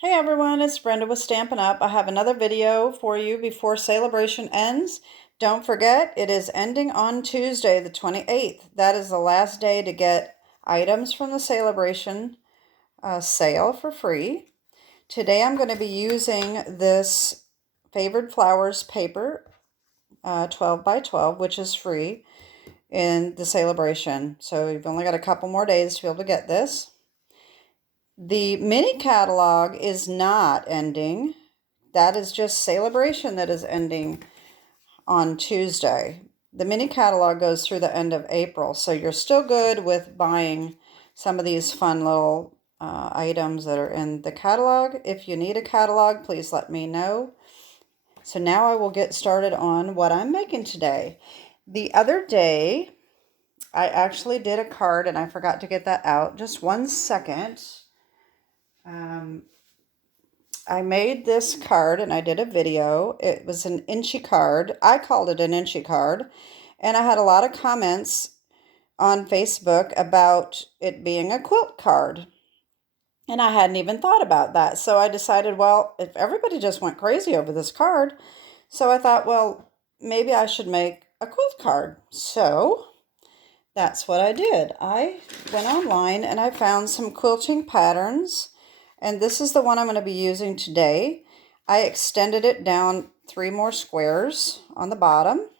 Hey everyone, it's Brenda with Stampin' Up. I have another video for you before celebration ends. Don't forget, it is ending on Tuesday, the 28th. That is the last day to get items from the celebration sale for free. Today I'm going to be using this Favored Flowers paper, 12 by 12, which is free in the celebration. So you've only got a couple more days to be able to get this. The mini catalog is not ending. That is just celebration that is ending on Tuesday. The mini catalog goes through the end of April, so you're still good with buying some of these fun little items that are in the catalog. If you need a catalog, please let me know. So now I will get started on what I'm making today. The other day, I actually did a card and I forgot to get that out. Just 1 second. I made this card and I did a video. It was an inchy card. I called it an inchy card. And I had a lot of comments on Facebook about it being a quilt card. And I hadn't even thought about that. So I decided, well, if everybody just went crazy over this card, so I thought, well, maybe I should make a quilt card. So that's what I did. I went online and I found some quilting patterns. And this is the one I'm going to be using today. I extended it down 3 more squares on the bottom.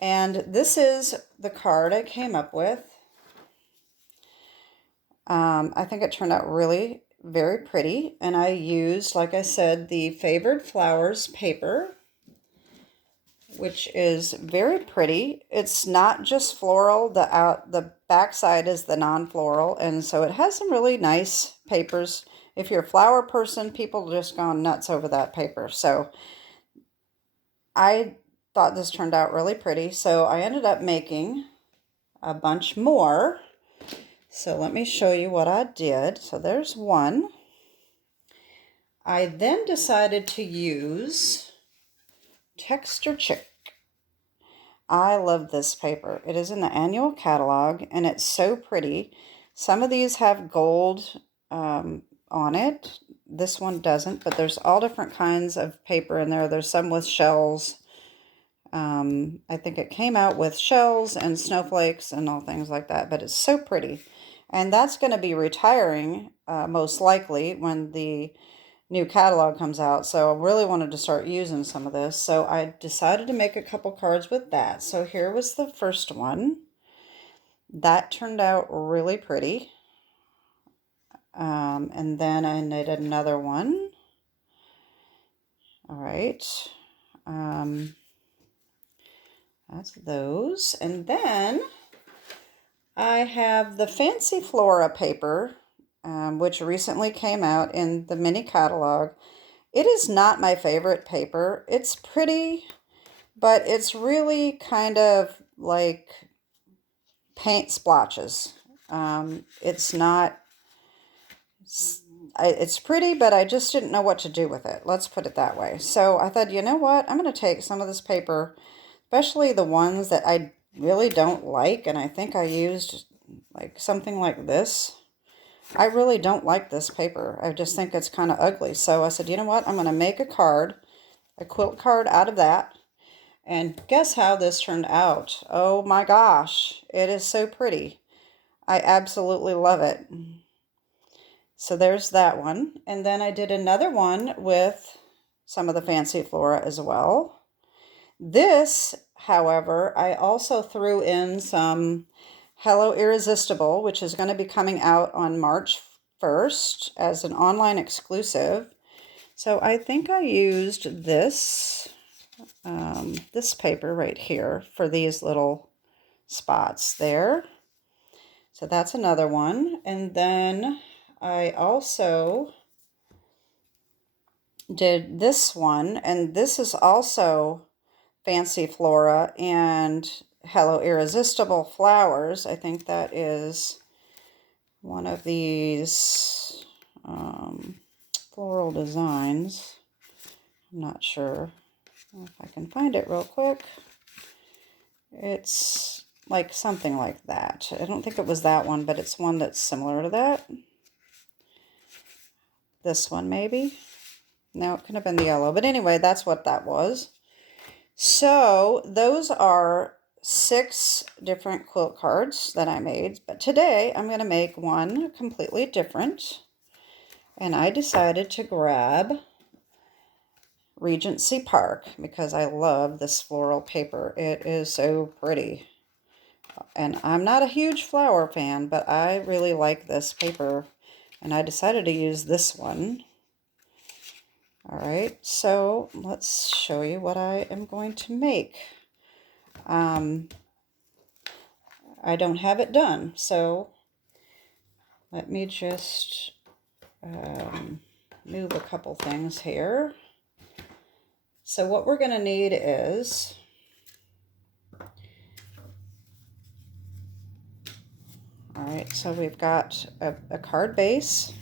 And this is the card I came up with. I think it turned out really very pretty. And I used, like I said, the Favored Flowers paper, which is very pretty. It's not just floral. The back side is the non-floral. And so it has some really nice papers. If you're a flower person, people just gone nuts over that paper. So I thought this turned out really pretty. So I ended up making a bunch more. So let me show you what I did. So there's one. I then decided to use Texture Chic. I love this paper. It is in the annual catalog and it's so pretty. Some of these have gold on it. This one doesn't, but there's all different kinds of paper in there. There's some with shells. I think it came out with shells and snowflakes and all things like that, but it's so pretty. And that's going to be retiring most likely when the new catalog comes out. So I really wanted to start using some of this. So I decided to make a couple cards with that. So here was the first one. That turned out really pretty. And then I made another one. All right. That's those. And then I have the Fancy Flora paper, which recently came out in the mini catalog. It is not my favorite paper. It's pretty, but it's really kind of like paint splotches. It's not... It's pretty, but I just didn't know what to do with it. Let's put it that way. So I thought, you know what? I'm going to take some of this paper, especially the ones that I really don't like, and I think I used like something like this. I really don't like this paper. I just think it's kind of ugly. So I said, you know what? I'm going to make a card, a quilt card out of that. And guess how this turned out? Oh my gosh, it is so pretty. I absolutely love it. So there's that one. And then I did another one with some of the Fancy Flora as well. This, however, I also threw in some Hello Irresistible, which is going to be coming out on March 1st as an online exclusive. So I think I used this, this paper right here for these little spots there. So that's another one. And then I also did this one, and this is also Fancy Flora and Hello Irresistible Flowers. I think that is one of these floral designs. I'm not sure if I can find it real quick. It's like something like that. I don't think it was that one, but it's one that's similar to that. this one maybe. No, it could have been the yellow. But anyway, that's what that was. So those are 6 different quilt cards that I made. But today I'm going to make one completely different. And I decided to grab Regency Park because I love this floral paper. It is so pretty. And I'm not a huge flower fan, but I really like this paper. And I decided to use this one. All right, so let's show you what I am going to make. I don't have it done, so let me just move a couple things here. So what we're going to need is all right, so we've got a card base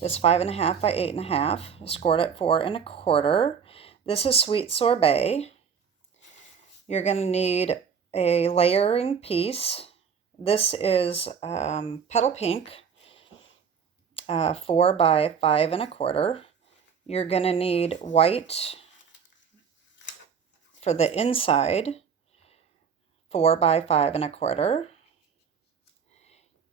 that's 5.5 by 8.5, scored at 4.25. This is sweet sorbet. You're going to need a layering piece. This is Petal Pink, 4 by 5.25. You're going to need white for the inside, 4 by 5.25.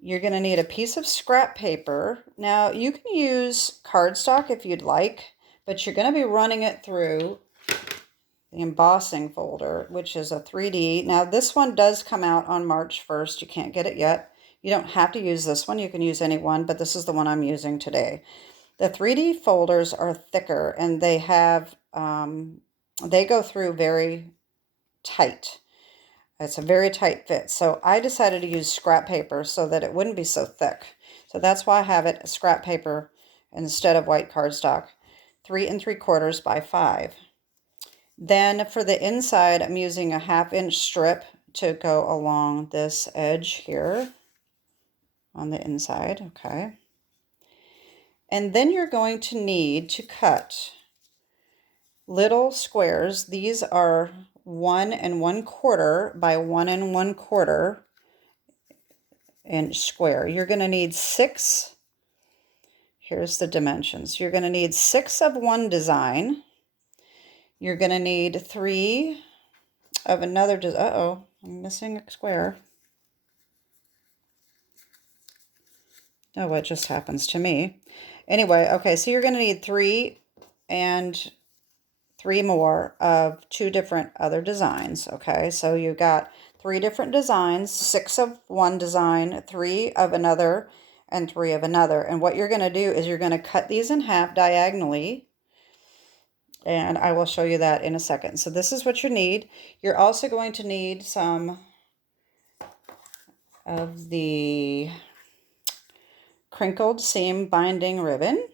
You're going to need a piece of scrap paper. Now, you can use cardstock if you'd like, but you're going to be running it through the embossing folder, which is a 3D. Now, this one does come out on March 1st. You can't get it yet. You don't have to use this one. You can use any one, but this is the one I'm using today. The 3D folders are thicker, and they have, they go through very tight. It's a very tight fit. So I decided to use scrap paper so that it wouldn't be so thick. So that's why I have it scrap paper instead of white cardstock, 3 3/4 by 5. Then for the inside, I'm using a 1/2-inch strip to go along this edge here on the inside, okay? And then you're going to need to cut little squares. These are 1 1/4 by 1 1/4 inch square. You're going to need 6. Here's the dimensions. You're going to need 6 of one design. You're going to need 3 of another design. Uh-oh, I'm missing a square. Oh, what just happens to me? Anyway, okay, so you're going to need 3 and 3 more of 2 different other designs, okay? So you've got 3 different designs, 6 of one design, 3 of another, and 3 of another. And what you're going to do is you're going to cut these in half diagonally, and I will show you that in a second. So this is what you need. You're also going to need some of the crinkled seam binding ribbon,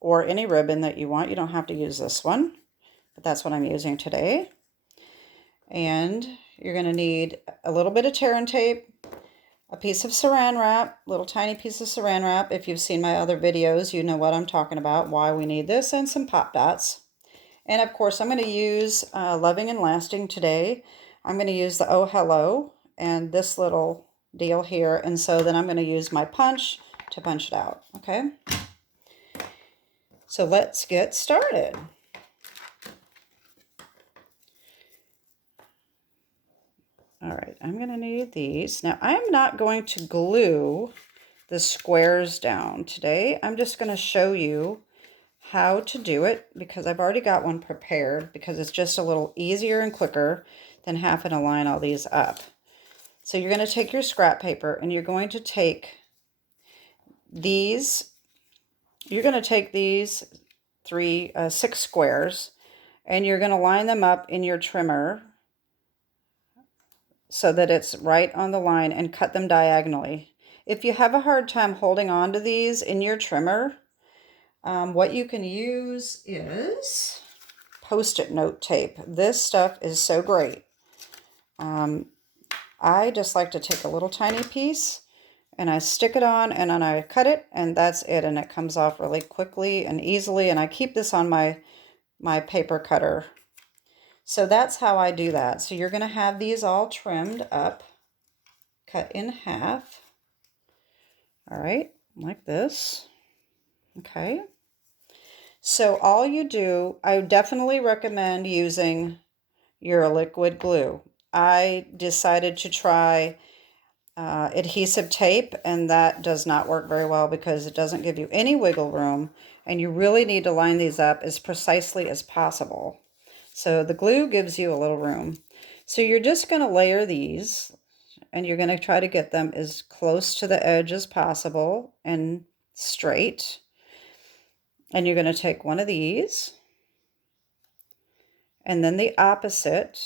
or any ribbon that you want. You don't have to use this one, but that's what I'm using today. And you're going to need a little bit of tear and tape, a piece of saran wrap, little tiny piece of saran wrap. If you've seen my other videos, you know what I'm talking about, why we need this, and some pop dots. And of course, I'm going to use Loving and Lasting today. I'm going to use the Oh Hello and this little deal here. And so then I'm going to use my punch to punch it out, okay? So let's get started. All right, I'm going to need these. Now, I'm not going to glue the squares down today. I'm just going to show you how to do it because I've already got one prepared because it's just a little easier and quicker than having to line all these up. So you're going to take your scrap paper and you're going to take these, six squares, and you're going to line them up in your trimmer so that it's right on the line and cut them diagonally. If you have a hard time holding on to these in your trimmer, what you can use is Post-it note tape. This stuff is so great. I just like to take a little tiny piece and I stick it on and then I cut it and that's it. And it comes off really quickly and easily. And I keep this on my paper cutter. So that's how I do that. So you're going to have these all trimmed up, cut in half. All right, like this. Okay. So all you do, I definitely recommend using your liquid glue. I decided to try adhesive tape, and that does not work very well because it doesn't give you any wiggle room, and you really need to line these up as precisely as possible. So the glue gives you a little room. So you're just going to layer these, and you're going to try to get them as close to the edge as possible and straight. And you're going to take one of these, and then the opposite,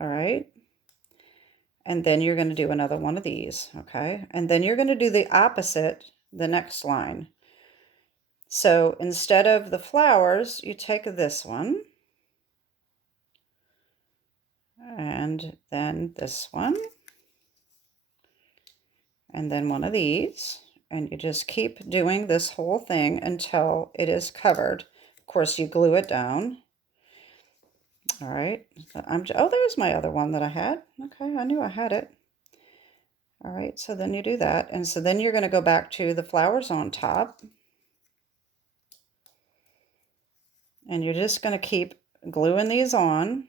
all right? And then you're going to do another one of these, okay? And then you're going to do the opposite the next line. So instead of the flowers, you take this one, and then this one, and then one of these, and you just keep doing this whole thing until it is covered. Of course, you glue it down. All right. Oh, there's my other one that I had. Okay, I knew I had it. All right, so then you do that. And so then you're going to go back to the flowers on top. And you're just going to keep gluing these on.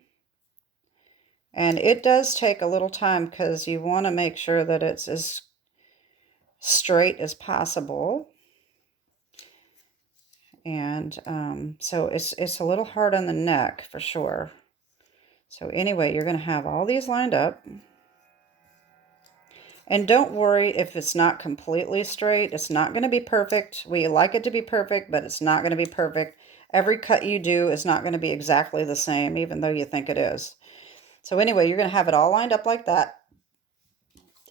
And it does take a little time because you want to make sure that it's as straight as possible. And so it's a little hard on the neck for sure. So anyway, you're going to have all these lined up. And don't worry if it's not completely straight. It's not going to be perfect. We like it to be perfect, but it's not going to be perfect. Every cut you do is not going to be exactly the same, even though you think it is. So anyway, you're going to have it all lined up like that.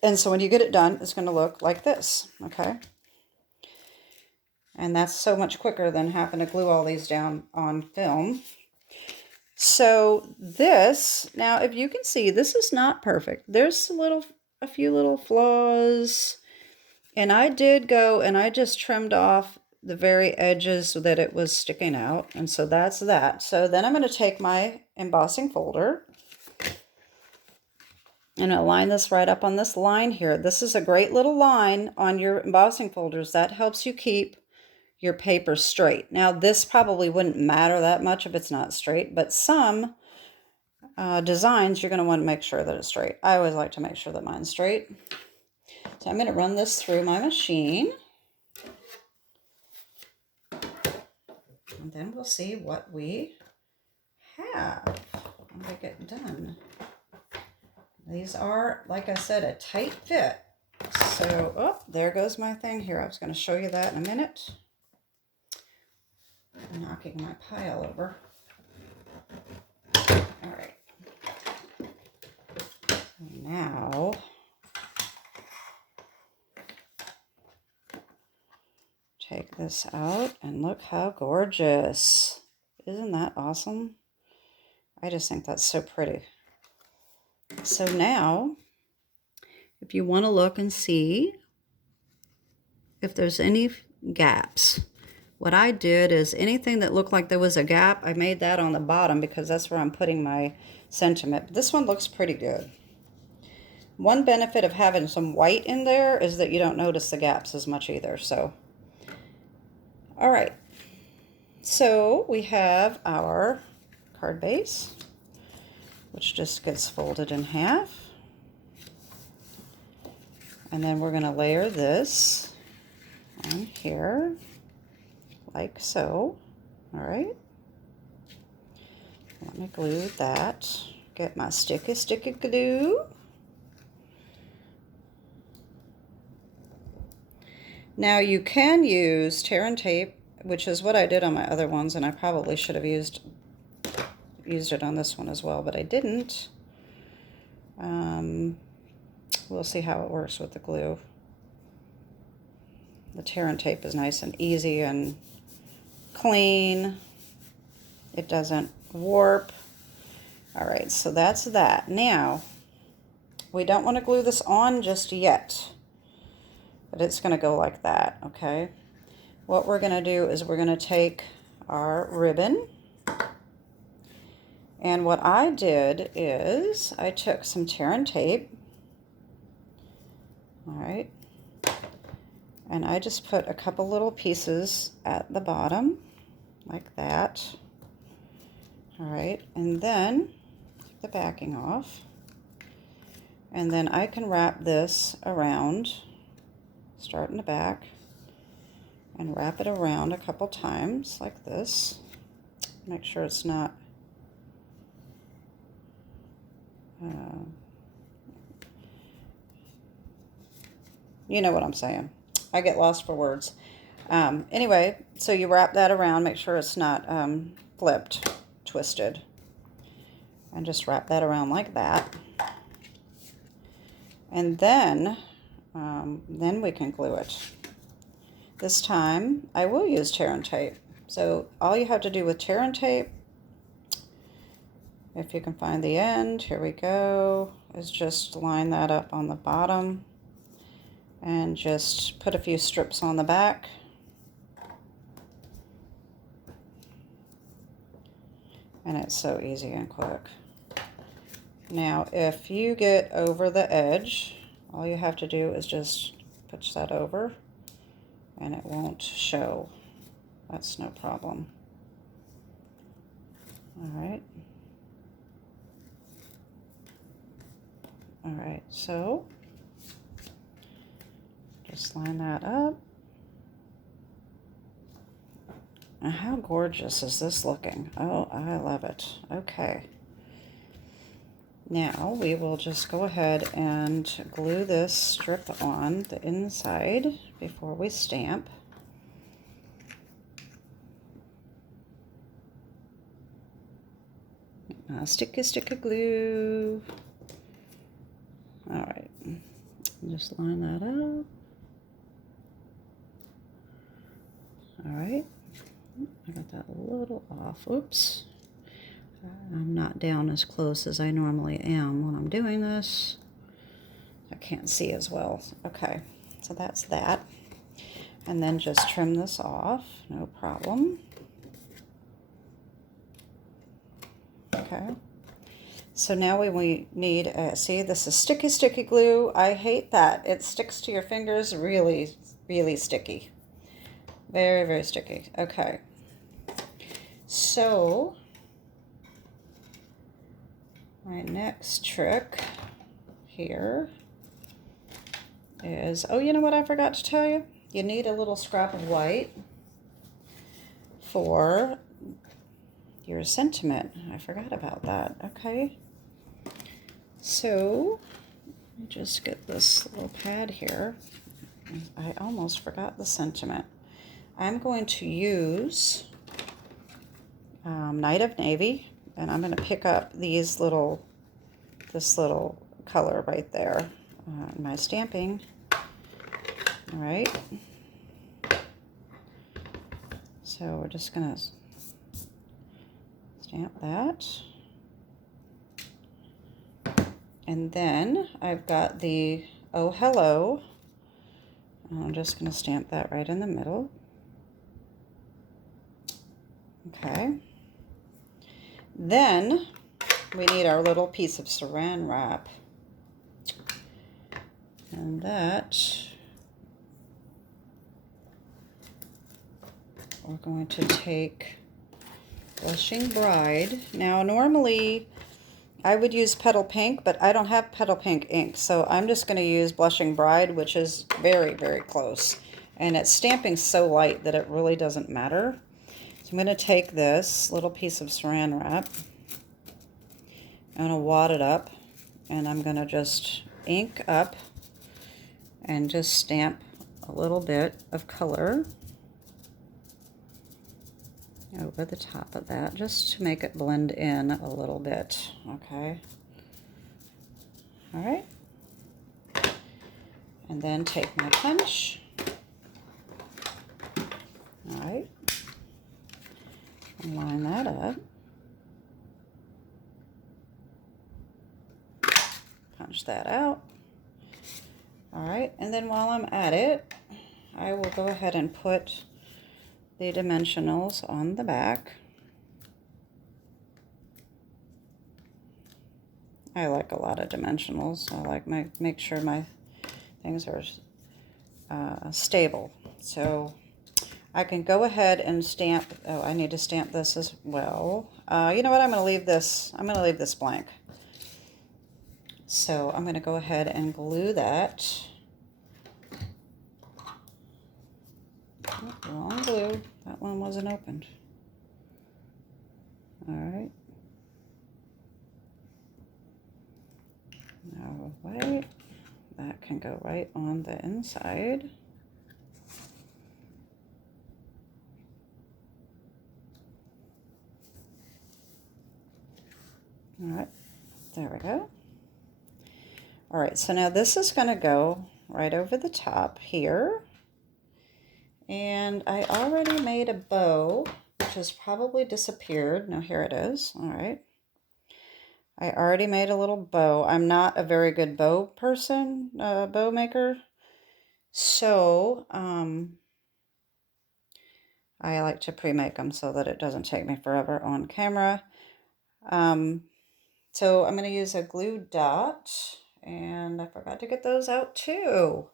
And so when you get it done, it's going to look like this, okay? And that's so much quicker than having to glue all these down on film. So this, now if you can see, this is not perfect. There's a few little flaws. And I did go and I just trimmed off the very edges so that it was sticking out. And so that's that. So then I'm going to take my embossing folder and I'll line this right up on this line here. This is a great little line on your embossing folders. That helps you keep your paper straight. Now this probably wouldn't matter that much if it's not straight, but some designs you're going to want to make sure that it's straight. I always like to make sure that mine's straight. So I'm going to run this through my machine. And then we'll see what we have when we get done. These are, like I said, a tight fit. So, oh, there goes my thing here. I was going to show you that in a minute. I'm knocking my pile over. All right. So now, take this out and look how gorgeous. Isn't that awesome? I just think that's so pretty. So now, if you want to look and see if there's any gaps, what I did is anything that looked like there was a gap, I made that on the bottom because that's where I'm putting my sentiment. This one looks pretty good. One benefit of having some white in there is that you don't notice the gaps as much either. So, all right. So we have our card base, which just gets folded in half. And then we're going to layer this on here, like so. All right. Let me glue that. Get my sticky glue. Now you can use tear and tape, which is what I did on my other ones, and I probably should have used it on this one as well, but I didn't. We'll see how it works with the glue. The tear and tape is nice and easy and clean. It doesn't warp. All right, so that's that. Now, we don't want to glue this on just yet, but it's going to go like that, okay? What we're going to do is we're going to take our ribbon, and what I did is I took some tear and tape, all right, And I just put a couple little pieces at the bottom, like that. All right, and then take the backing off. And then I can wrap this around, start in the back, and wrap it around a couple times like this. Make sure it's not you know what I'm saying. I get lost for words. Anyway, so you wrap that around, make sure it's not flipped, twisted, and just wrap that around like that. And then we can glue it. This time I will use tear and tape. So all you have to do with tear and tape, if you can find the end, here we go, is just line that up on the bottom and just put a few strips on the back. And it's so easy and quick. Now, if you get over the edge, all you have to do is just push that over and it won't show. That's no problem. All right. All right, so just line that up. And how gorgeous is this looking? Oh, I love it. Okay. Now we will just go ahead and glue this strip on the inside before we stamp. Sticky, sticky glue. All right, just line that up. All right, I got that a little off. Oops. I'm not down as close as I normally am when I'm doing this. I can't see as well. Okay, so that's that. And then just trim this off, no problem. Okay. So now we need, see, this is sticky, sticky glue. I hate that. It sticks to your fingers really, really sticky. Very, very sticky. Okay. So, my next trick here is, oh, you know what I forgot to tell you? You need a little scrap of white for your sentiment. I forgot about that. Okay. So, let me just get this little pad here. I almost forgot the sentiment. I'm going to use Night of Navy, and I'm going to pick up this little color right there in my stamping. All right. So we're just going to stamp that. And then I've got the Oh Hello. I'm just going to stamp that right in the middle. Okay. Then we need our little piece of saran wrap. And that we're going to take Blushing Bride. Now normally I would use Petal Pink, but I don't have Petal Pink ink, so I'm just going to use Blushing Bride, which is very, very close. And it's stamping so light that it really doesn't matter. So I'm going to take this little piece of saran wrap. I'm going to wad it up, and I'm going to just ink up and just stamp a little bit of color over the top of that, just to make it blend in a little bit. Okay. All right. And then take my punch. All right. And line that up. Punch that out. All right. And then while I'm at it, I will go ahead and put the dimensionals on the back. I like a lot of dimensionals. I like make sure my things are stable. So I can go ahead and stamp. Oh, I need to stamp this as well. You know what? I'm going to leave this. I'm going to leave this blank. So I'm going to go ahead and glue that. Oh, wrong glue. That one wasn't opened. All right. Now, wait. That can go right on the inside. All right, there we go. All right, so now this is going to go right over the top here. And I already made a bow, which has probably disappeared. No, here it is. All right. I already made a little bow. I'm not a very good bow person, bow maker. So, I like to pre-make them so that it doesn't take me forever on camera. So I'm going to use a glue dot, and I forgot to get those out too.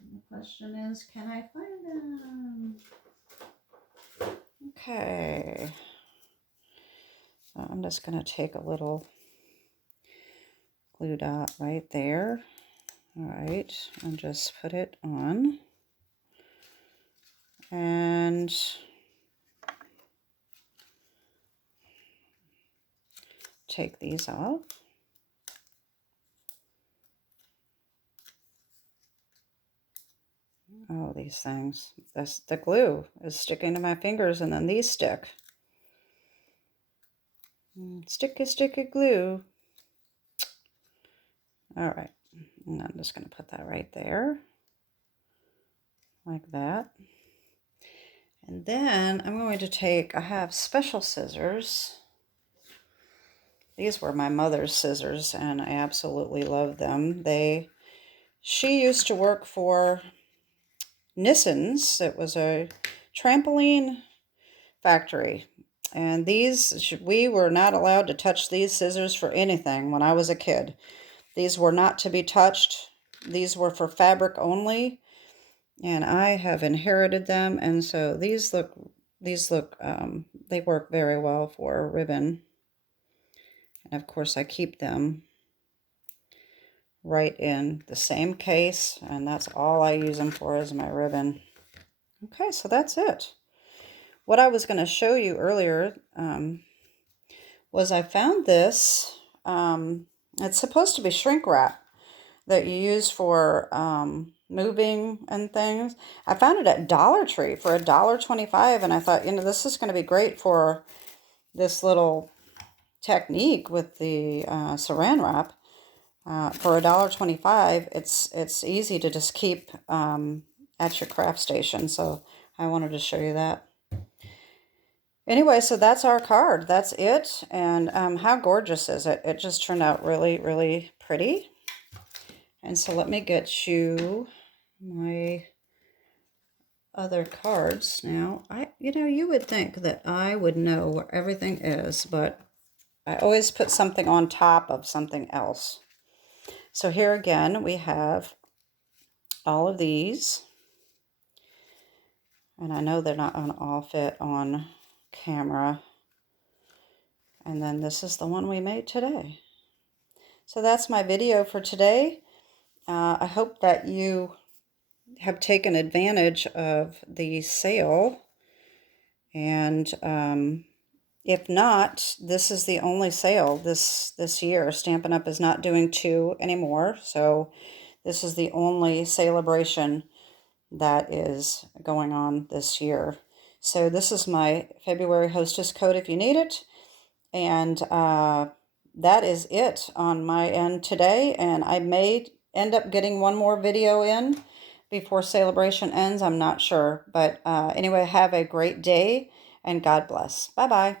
The question is, can I find them? Okay. So I'm just going to take a little glue dot right there. All right, and just put it on. And take these off. Oh, these things. The glue is sticking to my fingers, and then these stick. Sticky, sticky glue. All right, and I'm just going to put that right there, like that. And then I'm going to take, I have special scissors. These were my mother's scissors, and I absolutely love them. She used to work for Nissan's. It was a trampoline factory. And we were not allowed to touch these scissors for anything when I was a kid. These were not to be touched. These were for fabric only. And I have inherited them. And so these look, they work very well for ribbon. And of course I keep them right in the same case. And that's all I use them for, is my ribbon. Okay, so that's it. What I was going to show you earlier was I found this. It's supposed to be shrink wrap that you use for moving and things. I found it at Dollar Tree for $1.25, and I thought, this is going to be great for this little technique with the saran wrap. For $1.25, it's easy to just keep at your craft station. So I wanted to show you that. Anyway, so that's our card. That's it. And how gorgeous is it? It just turned out really, really pretty. And so let me get you my other cards now. You would think that I would know where everything is, but I always put something on top of something else. So here again, we have all of these. And I know they're not going to all fit on camera. And then this is the one we made today. So that's my video for today. I hope that you have taken advantage of the sale. And if not, this is the only sale this year. Stampin' Up! Is not doing 2 anymore. So this is the only celebration that is going on this year. So this is my February hostess code if you need it. And that is it on my end today. And I may end up getting one more video in before celebration ends. I'm not sure. But anyway, have a great day and God bless. Bye-bye.